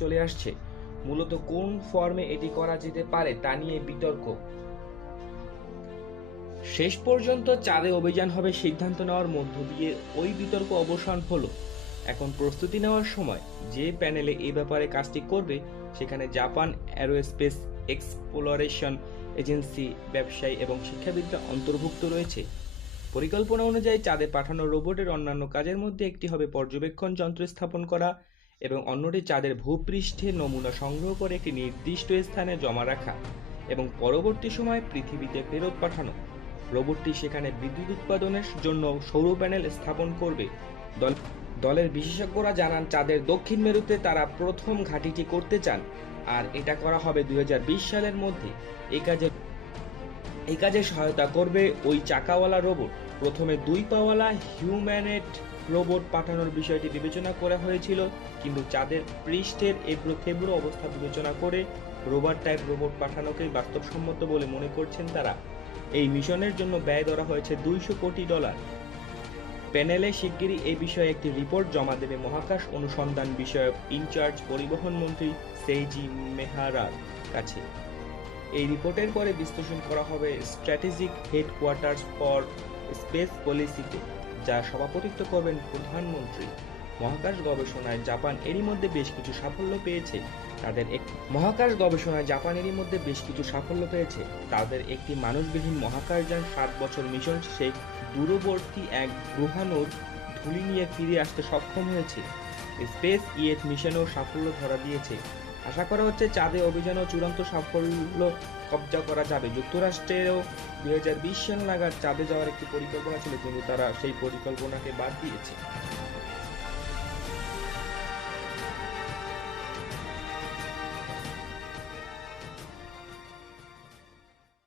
চলে আসছে। মূলত কোন ফর্মে এটি করা যেতে পারে তা নিয়ে বিতর্ক। শেষ পর্যন্ত চাঁদে অভিযান হবে সিদ্ধান্ত নেওয়ার মধ্য দিয়ে ওই বিতর্ক অবসান হলো। এখন প্রস্তুতি নেওয়ার সময়। যে প্যানেলে এ ব্যাপারে কাজটি করবে সেখানে জাপান অ্যারোস্পেস এক্সপ্লোরেশন এজেন্সি, ব্যবসায়ী এবং শিক্ষাবিদরা অন্তর্ভুক্ত রয়েছে। পরিকল্পনা অনুযায়ী চাঁদে পাঠানো রোবটের অন্যান্য কাজের মধ্যে একটি হবে পর্যবেক্ষণ যন্ত্র স্থাপন করা এবং অন্যটি চাঁদের ভূপৃষ্ঠে নমুনা সংগ্রহ করে একটি নির্দিষ্ট স্থানে জমা রাখা এবং পরবর্তী সময়ে পৃথিবীতে ফেরত পাঠানো। রোবটটি সেখানে বিদ্যুৎ উৎপাদনের জন্য সৌর প্যানেল স্থাপন করবে। দলের বিশেষজ্ঞরা জানান, চাঁদের দক্ষিণ মেরুতে তারা প্রথম ঘাঁটিটি করতে চান, আর এটা করা হবে 2020 সালের মধ্যে। এই কাজে সহায়তা করবে ওই চাকাওয়ালা রোবট। প্রথমে 2 পাওয়ালা হিউম্যানয়েড রোবট পাঠানোর বিষয়টি বিবেচনা করা হয়েছিল, কিন্তু চাঁদের পৃষ্ঠের এবড়ো অবস্থা বিবেচনা করে রোভার টাইপ রোবট পাঠানোকেই বাস্তবসম্মত বলে মনে করছেন তারা। এই মিশনের জন্য ব্যয় ধরা হয়েছে $200 কোটি। প্যানেলে শিগগিরই এ বিষয়ে একটি রিপোর্ট জমা দেবে মহাকাশ অনুসন্ধান বিষয়ক ইনচার্জ পরিবহন মন্ত্রী সেইজি মেহরার কাছে। এই রিপোর্টের পরে বিশ্লেষণ করা হবে স্ট্র্যাটেজিক হেডকোয়ার্টার্স ফর স্পেস পলিসিতে, যা সভাপতিত্ব করবেন প্রধানমন্ত্রী। মহাকাশ গবেষণায় জাপান এরই মধ্যে বেশ কিছু সাফল্য পেয়েছে। তাদের একটি মানুষবিহীন মহাকাশযান 7 বছর মিশন শেষে দূরবর্তী এক গ্রহাণুর ধূলি নিয়ে ফিরে আসতে সক্ষম হয়েছে। স্পেস ইয়েট মিশনেও সাফল্য ধরা দিয়েছে। আশা করা হচ্ছে চাঁদে অভিযানেও চূড়ান্ত সাফল্য কবজা করা যাবে। যুক্তরাষ্ট্রেরও 2020 সাল নাগাদ চাঁদে যাওয়ার একটি পরিকল্পনা ছিল, কিন্তু তারা সেই পরিকল্পনাকে বাদ দিয়েছে।